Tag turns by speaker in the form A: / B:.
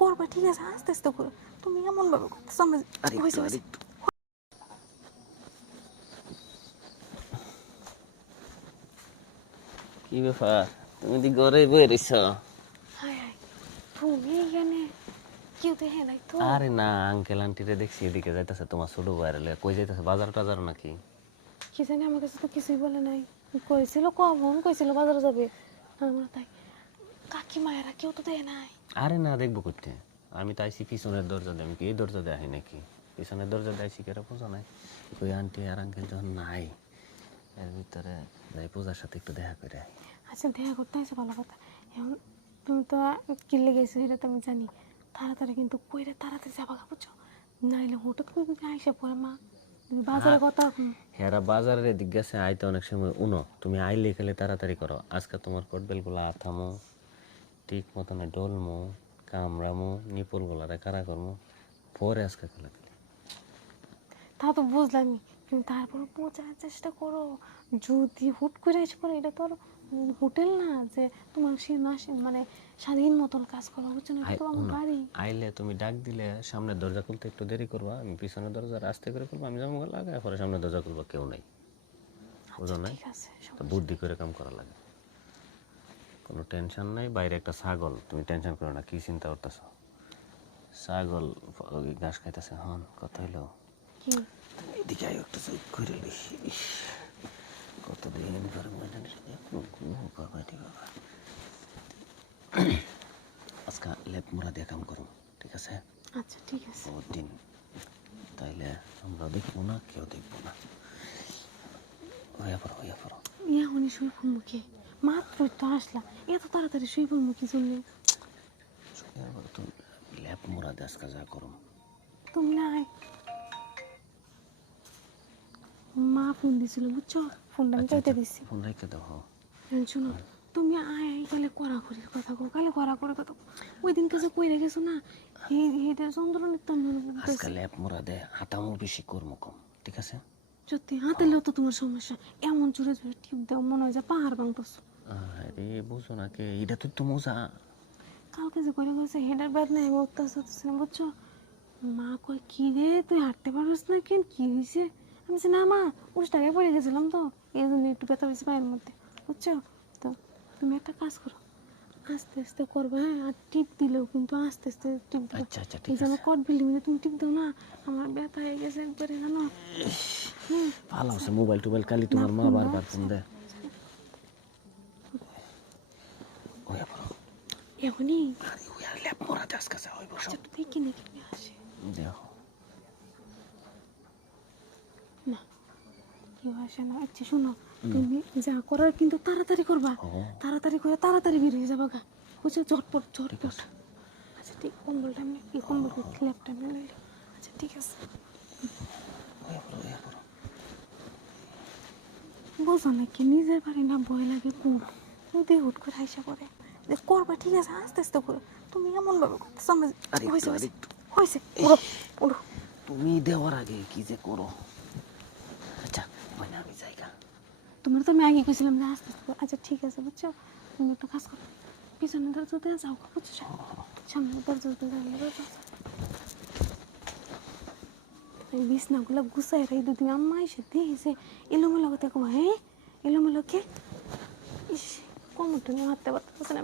A: করবা ঠিক আছে আস্তে আস্তে করো। তুমি এমন ভাবে করতেছো আমরা হয়েছে, হয়েছে।
B: কি ব্যাপার? তুমি দি ঘরে বয়ে রইছ।
A: তুমি এখানে কেউ দেখে নাই তো।
B: আরে না আঙ্কেল আন্টিরে দেখছি এদিকে যাইতেছে তোমার ছোট ভাইয়ের লইয়া। কই যাইতেছে বাজার টাজার নাকি?
A: কি জানি আমার কাছে তো কিছুই বলে নাই। কইছিল কখন কইছিল বাজারে যাবে। আমার তাই কাকিমা এরা কেউ তো দেয় নাই?
B: আরে না দেখব করতে। আমি তো আইসি পিছনের দরজা দিয়ে। আমি কি এই দরজা দিয়ে আহি নাকি? পিছনের দরজা দিয়ে আইসি কেরা বোঝা নাই। ওই আন্টি আর আঙ্কেল যখন নাই এর ভিতরে যাই পূজার সাথে একটু দেখা করে
A: আচ্ছা দেখা করতে হয়েছে ভালো কথা। এখন তুমি তো কিনলে গেছো এটা তো আমি জানি। তাড়াতাড়ি কিন্তু কইরে তাড়াতাড়ি যাবা বুঝছ? নাইলে হঠাৎ করে যদি আইসা পড়ে মা। তুমি বাজারে কথা
B: হেরা বাজারের এদিক গেছে আইতে অনেক সময়। উনো তুমি আইলে খেলে তাড়াতাড়ি করো। আজকে তোমার কটবেলগুলো আথামো ঠিক মতনে ডলমো কামড়ামো নিপুলগুলারে কারা করমো পরে আজকে খেলে
A: তা তো বুঝলামই কিন্তু তারপর পৌঁছার চেষ্টা করো। যদি হুট করে এসে পড়ে এটা তো আর হোটেল না যে তোমার সে না সে- মানে স্বাধীন মতন কাজ করা বুঝছ না তো আমার বাড়ি।
B: আইলে তুমি ডাক দিলে সামনের দরজা খুলতে একটু দেরি করবা আমি পিছনের দরজা আস্তে করে করব আমি যাব লাগে পরে সামনের দরজা খুলবো কেউ নাই। বুঝো
A: আছে সব-
B: তো বুদ্ধি করে কাম করা লাগে। কোনো টেনশন নাই বাইরে একটা ছাগল তুমি টেনশন করো না কি চিন্তা করতেছ? ছাগল ঘাস খাইতেছে হন কথা হইল। এদিকে আয় একটু চুপ করে ঘুমও করবানি বাবা আজকে লেপ মোড়া দিয়ে কাম করুন ঠিক আছে?
A: আচ্ছা ঠিক আছে।
B: বহুত দিন। তাইলে আমরা দেখব না কেউ দেখব না। হইয়া পড়ো হইয়া পড়ো।
A: এখনই শুই মুখে মাত্র তো আসলাম এত তাড়াতাড়ি শুই মুখে চললে
B: হইয়া পড়ো তুমি লেপ মোড়া দিয়ে আজকে যা করুন
A: তুমি না আয়। মা ফোন দিছিল বুঝছ ফোনটা আমি কেটে দিচ্ছি
B: ফোন রেখে দাও
A: শোনো তুমি আয় কালে করা করির কথা কো কালে করা করে কথা ওই দিন কাছে কই রেখেছো না এই এইটা চন্দ্রনিত
B: আজকে লেপ মোড়া দে হাতামো বেশি করব কম ঠিক আছে
A: সত্যি হাতেলেও তো তোমার সমস্যা এমন জোরে জোরে টিপ দেও মনে হয় যে পাহাড় ভাঙতেছো
B: আরে বুঝো না কে এটা তো তো মজা।
A: কালকে যে করে গেছে হেডার ব্যাদ নাই উঠতেছে না বুঝছ? মা কয় কি রে তুই হাঁটতে পারস না কেন? কি হয়েছে আমি বলছি, না মা উষ্টাকে পড়ে গেছিলাম তো এই জন্য একটু ব্যথা হয়েছে পায়ের মধ্যে বুঝছ? তো তুমি একটা কাজ করো আস্তে আস্তে করবে হ্যাঁ? আর টিপ দিলেও কিন্তু আস্তে আস্তে টিপ দিও
B: আচ্ছা আচ্ছা ঠিক আছে।
A: কট বিল্ডিং তুমি টিপ দাও না আমার ব্যথা হয়ে গেছে একবারে জানো?
B: ভালো আছে মোবাইল টোবাইল কালি তোমার মা বারবার ফোন দেয় ওয়া পড়ো
A: এখনই?
B: আরে ওয়া লেপ মোড়া দে হইব সব
A: একটু দেখি নাকি আসে?
B: দেখো।
A: না কেউ আসে না। আচ্ছা শোনো তুমি যা করার কিন্তু তাড়াতাড়ি করবা।
B: ও।
A: তাড়াতাড়ি করে তাড়াতাড়ি বেরিয়ে যাবা গা। বুঝছ? ঝটপট ঝটপট।
B: আছে।
A: আচ্ছা ঠিক কম্বলটা আমি এই কম্বলটা ল্যাপটা আমি লইলি আচ্ছা ঠিক আছে।
B: ওয়া পড়ো
A: বোঝো না কি নিজের বাড়ি না ভয় লাগে খুব যদি হুট করে আইসা যে করবা ঠিক আছে আস্তে আস্তে করো তুমি এমন ভাবে করতেছো আমরা
B: আরেকটু,
A: হয়েছে
B: তুমি দেওয়ার আগে কি যে করো আচ্ছা মানে আমি জায়গা
A: তোমার তো আমি আগে গেছিলাম যে আস্তে আস্তে করো। আচ্ছা ঠিক আছে বুঝছ তুমি একটা কাজ করো পিছনে দরজা দিয়ে যাও বুঝছ সামনে দরজা দিয়ে যাও দরজা এই বিছনাগুলো গুছাই রাই দুদিন আম্মা এসে দিয়েছে এলোমেলো কথা কো হ্যাঁ এলোমেলো কে ইস কোমরটা নিয়ে হাঁটতে পারতেছে না